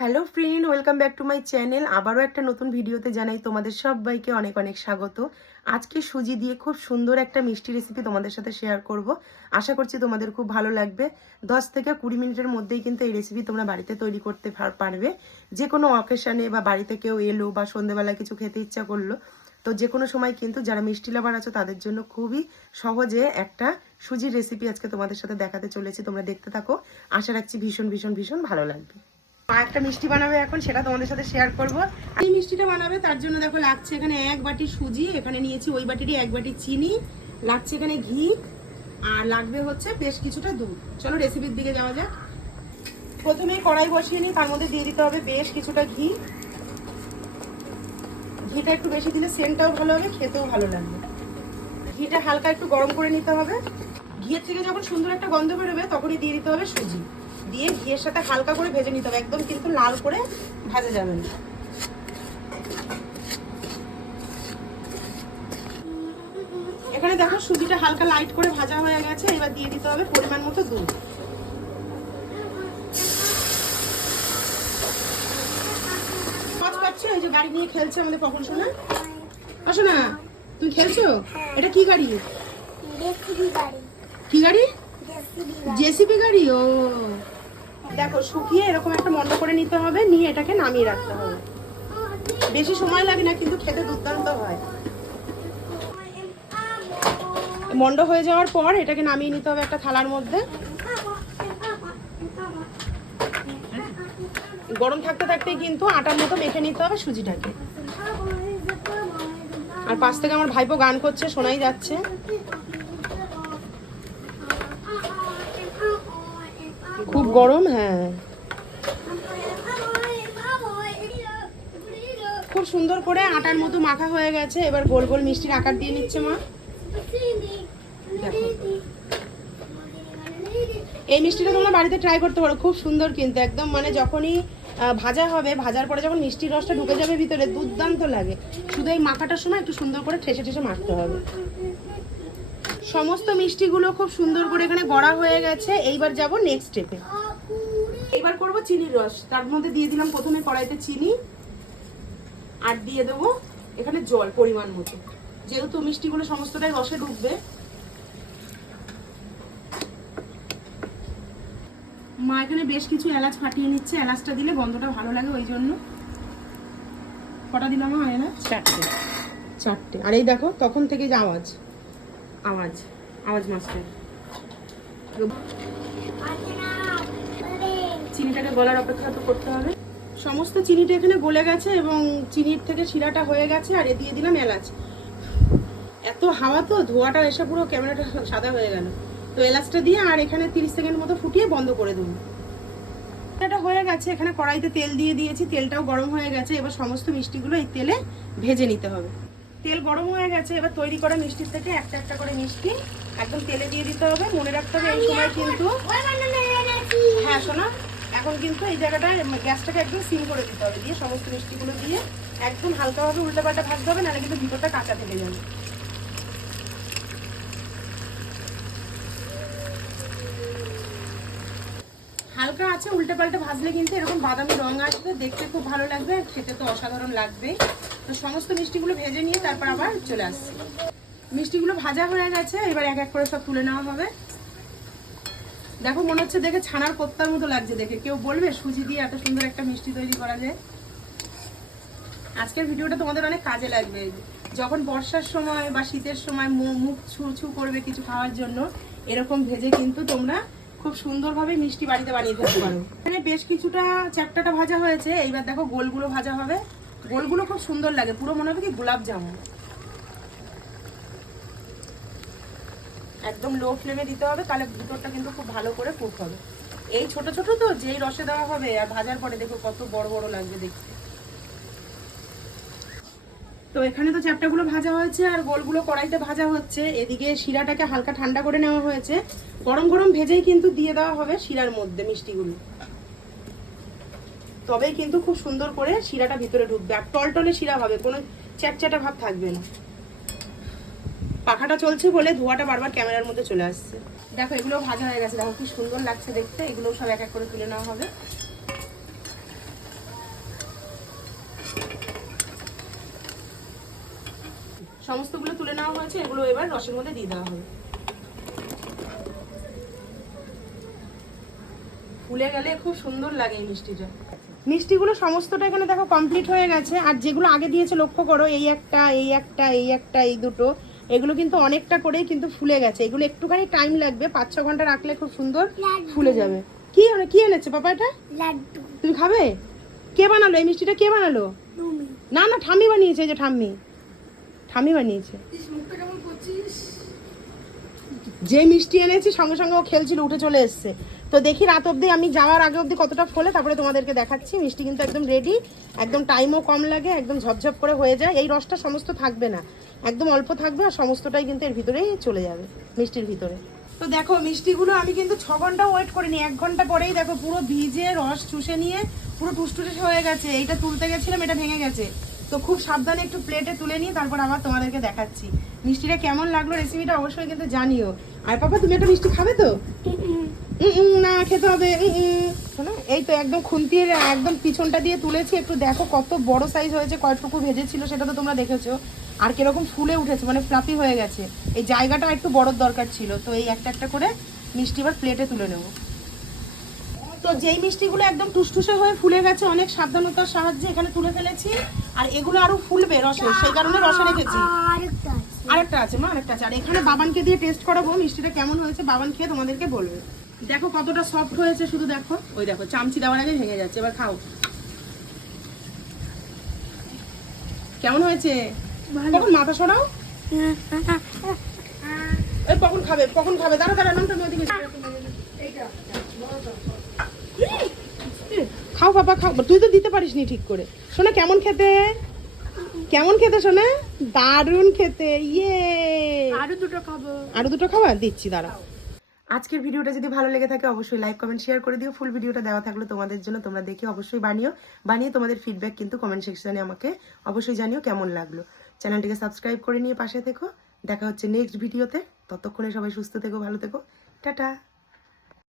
Hello friend welcome back to my channel আবারও একটা নতুন ভিডিওতে জানাই তোমাদের সবাইকে অনেক অনেক স্বাগত। আজকে সুজি দিয়ে খুব সুন্দর একটা মিষ্টি রেসিপি তোমাদের সাথে শেয়ার করব। আশা করছি তোমাদের খুব ভালো লাগবে। দশ থেকে কুড়ি মিনিটের মধ্যেই কিন্তু এই রেসিপি তোমরা বাড়িতে তৈরি করতে পারবে। যে কোনো অকেশানে বা বাড়িতে কেউ এলো বা সন্ধেবেলায় কিছু খেতে ইচ্ছা করল, তো যে কোনো সময় কিন্তু যারা মিষ্টি লাভার আছো, তাদের জন্য খুবই সহজে একটা সুজির রেসিপি আজকে তোমাদের সাথে দেখাতে চলেছি। তোমরা দেখতে থাকো। আশা রাখছি ভীষণ ভীষণ ভীষণ ভালো লাগবে। মা একটা মিষ্টি বানাবে এখন, সেটা তোমাদের সাথে শেয়ার এই মিষ্টিটা বানাবে, তার জন্য দেখো লাগছে এখানে এক বাটি সুজি, এখানে নিয়েছি ওই বাটিরই এক বাটি চিনি, লাগছে এখানে ঘি, আর লাগবে হচ্ছে বেশ কিছুটা দুধ। চলো রেসিপির দিকে যাওয়া যাক। প্রথমে কড়াই বসিয়ে নিই, তার মধ্যে দিয়ে দিতে হবে বেশ কিছুটা ঘি। ঘিটা একটু বেশি দিলে সেন্টটাও ভালো হবে, খেতেও ভালো লাগবে। ঘিটা হালকা একটু গরম করে নিতে হবে। ঘিয়ের থেকে যখন সুন্দর একটা গন্ধ বেরোবে, তখনই দিয়ে দিতে হবে সুজি। দিয়ে ঘিয়ের সাথে হালকা করে ভেজে নিতে হবে। একদম কিন্তু লাল করে ভাজা যাবে না। এখানে দেখো সুজিটা হালকা লাইট করে ভাজা হয়ে গেছে এবার দিয়ে দিতে হবে পরিমাণ মতো দুধ। পাচ্ছ? এই যে গাড়ি নিয়ে খেলছে আমাদের পখন শোনা আসো না তুমি খেলছো? এটা কি গাড়ি। কি গাড়ি? জেসিবি গাড়ি, ও। দেখো, শুকিয়ে এরকম একটা মন্ড করে নিতে হবে, নিয়ে এটাকে নামিয়ে রাখতে হবে। বেশি সময় লাগে না, কিন্তু খেতে দুর্দান্ত হয়। মন্ড হয়ে যাওয়ার পর এটাকে নামিয়ে নিতে হবে একটা থালার মধ্যে। গরম থাকতে থাকতেই কিন্তু আটার মতো মেখে নিতে হবে সুজিটাকে। আর পাশ থেকে আমার ভাইপো গান করছে, শোনাই যাচ্ছে। খুব গরম হ্যাঁ। খুব সুন্দর করে আটার মতো মাখা হয়ে গেছে। এবার গোল গোল মিষ্টির আকার দিয়ে নিচ্ছে মা। এই মিষ্টিটা তোমরা বাড়িতে ট্রাই করতে পারো, খুব সুন্দর কিন্তু, একদম মানে যখনই ভাজা হবে, ভাজার পরে যখন মিষ্টির রসটা ঢুকে যাবে ভিতরে, দুর্দান্ত লাগে। শুধু এই মাখাটার সময় একটু সুন্দর করে ঠেসে ঠেসে মাখতে হবে। সমস্ত মিষ্টিগুলো খুব সুন্দর করে এখানে গড়া হয়ে গেছে। এইবার যাব নেক্সট স্টেপে এবার করব চিনির রস। তার মধ্যে দিয়ে দিলাম প্রথমে কড়াইতে চিনি আর দিয়ে দেবো এখানে জল পরিমাণ মতো। যেহেতু মিষ্টিগুলো সমস্তটাই রসে ঢুকবে মা এখানে বেশ কিছু এলাচ ফাটিয়ে নিচ্ছে। এলাচটা দিলে গন্ধটা ভালো লাগে ওই জন্য। কটা দিলাম এলাচ? চারটে। চারটে। আর এই দেখো তখন থেকে যে আওয়াজ। আওয়াজ আওয়াজ মাস্টার। চিনিটাকে গলার অপেক্ষা তো করতে হবে। সমস্ত চিনিটা এখানে গলে গেছে এবং চিনির থেকে শিরাটা হয়ে গেছে আর এ দিয়ে দিলাম এলাচ। এত হাওয়া তো, ধোয়াটা এসে পুরো ক্যামেরাটা সাদা হয়ে গেল। তো এলাচটা দিয়ে আর এখানে তিরিশ সেকেন্ড মতো ফুটিয়ে বন্ধ করে দেবো এটা হয়ে গেছে, এখানে কড়াইতে তেল দিয়ে দিয়েছি, তেলটাও গরম হয়ে গেছে। এবার সমস্ত মিষ্টিগুলো এই তেলে ভেজে নিতে হবে। তেল গরম হয়ে গেছে, এবার তৈরি করা মিষ্টির থেকে একটা একটা করে মিষ্টি একদম তেলে দিয়ে দিতে হবে, মনে রাখতে হবে এই সময় কিন্তু হ্যাঁ শোনা, এখন কিন্তু এই জায়গাটায় গ্যাসটাকে একদম সিম করে দিতে হবে, দিয়ে সমস্ত মিষ্টিগুলো দিয়ে একদম হালকাভাবে উল্টে পাল্টা ভাজতে হবে, নাহলে কিন্তু ভিতরটা কাঁচা থেকে যাবে। হালকা আছে উল্টে পাল্টে ভাজলে কিন্তু এরকম বাদামি রং আসবে, দেখতে খুব ভালো লাগবে, খেতে তো অসাধারণ লাগবে তো সমস্ত মিষ্টিগুলো ভেজে নিয়ে তারপর আবার চলে আসছি। মিষ্টিগুলো ভাজা হয়ে গেছে, এবার এক এক করে সব তুলে নেওয়া হবে। দেখো, মনে হচ্ছে দেখে ছানার কোত্তার মতো লাগছে দেখে। কেউ বলবে সুজি দিয়ে এত সুন্দর একটা মিষ্টি তৈরি করা যায়? আজকের ভিডিওটা তোমাদের অনেক কাজে লাগবে। যখন বর্ষার সময় বা শীতের সময় মুখ ছু ছু করবে কিছু খাওয়ার জন্য, এরকম ভেজে কিন্তু তোমরা খুব সুন্দরভাবে মিষ্টি বাড়িতে বানিয়ে ফেলতে পারো। এখানে বেশ কিছুটা চ্যাপটাটা ভাজা হয়েছে। এইবার দেখো, গোলগুলো ভাজা হবে। গোলগুলো খুব সুন্দর লাগে। পুরো মনে হবে কি গোলাপ জামুন। একদম লো ফ্লেমে দিতে হবে, তাহলে ভিতরটা কিন্তু খুব ভালো করে কুক হবে। এই ছোট ছোট তো, যেই রসে দেওয়া হবে, আর ভাজার পরে দেখো কত বড় বড় লাগবে দেখতে। তো এখানে তো চ্যাপটাগুলো ভাজা হয়েছে, আর গোলগুলো কড়াইতে ভাজা হচ্ছে। এদিকে শিরাটাকে হালকা ঠান্ডা করে নেওয়া হয়েছে। গরম গরম ভেজেই কিন্তু দিয়ে দেওয়া হবে শিরার মধ্যে মিষ্টিগুলো। তবেই কিন্তু খুব সুন্দর করে শিরাটা ভিতরে ঢুকবে। আর টলটলে শিরা হবে, কোনো চ্যাটচ্যাটা ভাব থাকবে না। পাখাটা চলছে বলে ধোয়াটা বারবার ক্যামেরার মধ্যে চলে আসছে। দেখো এগুলো ভাজা হয়ে গেছে। দেখো, কি সুন্দর লাগছে দেখতে। এগুলো সব এক এক করে তুলে নেওয়া হবে। সমস্তগুলো তুলে নেওয়া হয়েছে। এগুলো এবার রসের মধ্যে দিয়ে দেওয়া হবে। ফুলে গেলে খুব সুন্দর লাগে এই মিষ্টিটা। মিষ্টিগুলো সমস্তটা এখানে দেখো কমপ্লিট হয়ে গেছে। আর যেগুলো আগে দিয়েছে লক্ষ্য করো এই একটা এই একটা এই একটা এই দুটো এগুলো কিন্তু অনেকটা করেই কিন্তু ফুলে গেছে। এগুলো একটুখানি টাইম লাগবে পাঁচ ছ ঘণ্টা রাখলে খুব সুন্দর ফুলে যাবে। কি কি এনেছে পাপা এটা? তুমি খাবে? কে বানালো? এই মিষ্টিটা কে বানালো? না না ঠাম্মি বানিয়েছে এই যে ঠাম্মি। ঠাম্মি বানিয়েছে। যে মিষ্টি এনেছি সঙ্গে সঙ্গে ও খেলছিল উঠে চলে এসছে। তো দেখি রাত অবধি আমি যাওয়ার আগে অবধি কতটা ফলে তারপরে তোমাদেরকে দেখাচ্ছি। মিষ্টি কিন্তু একদম রেডি একদম টাইমও কম লাগে, একদম ঝপঝপ করে হয়ে যায়। এই রসটা সমস্ত থাকবে না, একদম অল্প থাকবে আর সমস্তটাই কিন্তু এর ভিতরেই চলে যাবে, মিষ্টির ভিতরে। তো দেখো মিষ্টিগুলো আমি কিন্তু ছ ঘণ্টা ওয়েট করিনি, এক ঘণ্টা পরেই দেখো পুরো ভিজে রস চুষে নিয়ে পুরো টুসটুসে হয়ে গেছে। এইটা তুলতে গেছিলাম, এটা ভেঙে গেছে। তো খুব সাবধানে একটু প্লেটে তুলে নিয়ে তারপর আবার তোমাদেরকে দেখাচ্ছি। মিষ্টিটা কেমন লাগল রেসিপিটা অবশ্যই কিন্তু জানিও। আর পাপা, তুমি একটা মিষ্টি খাবে তো? না, খেতে হবে। এই তো একদম খুন্তির, একদম পিছনটা দিয়ে তুলেছি। একটু দেখো কত বড় সাইজ হয়েছে কতটুকু ভেজেছিল, সেটা তো তোমরা দেখেছ। আর কীরকম ফুলে উঠেছে মানে ফ্লাপি হয়ে গেছে। এই জায়গাটা একটু বড় দরকার ছিল, তো এই একটা একটা করে মিষ্টি এবার প্লেটে তুলে নেব। তো যেই মিষ্টিগুলো একদম টুসটুসে হয়ে ফুলে গেছে, অনেক সাবধানতার সাহায্যে এখানে তুলে ফেলেছি। আর এগুলো আরও ফুলবে রসে সেই কারণে রসে রেখেছি। আরেকটা আছে। আছে মা আরেকটা আছে। আর এখানে বাবানকে দিয়ে টেস্ট করাবো মিষ্টিটা কেমন হয়েছে বাবান খেয়ে তোমাদেরকে বলবে। দেখো কতটা সফট হয়েছে শুধু দেখো। ওই দেখো চামচি দেওয়ার আগে ভেঙে যাচ্ছে এবার খাও। কেমন হয়েছে? কখন মাথা সরাও? এই কখন খাবে কখন খাবে? দাঁড়া দাঁড়া নামটা ওদিকে খাও বাবা খাও। তুই তো দিতে পারিস নি ঠিক করে। শোনা কেমন খেতে? কেমন খেতে শোনা দারুণ খেতে ইয়ে। আরও দুটো খাব। আরও দুটো খাবার দিচ্ছি দাঁড়া। আজকের ভিডিওটা যদি ভালো লেগে থাকে অবশ্যই লাইক কমেন্ট শেয়ার করে দিও। ফুল ভিডিওটা দেওয়া থাকল তোমাদের জন্য তোমরা দেখে অবশ্যই বানিও। বানিয়ে তোমাদের ফিডব্যাক কিন্তু কমেন্ট সেকশনে আমাকে অবশ্যই জানিও কেমন লাগল। চ্যানেলটিকে সাবস্ক্রাইব করে নিয়ে পাশে থেকো। দেখা হচ্ছে নেক্সট ভিডিওতে। ততক্ষণে সবাই সুস্থ থেকো ভালো থেকো। টাটা।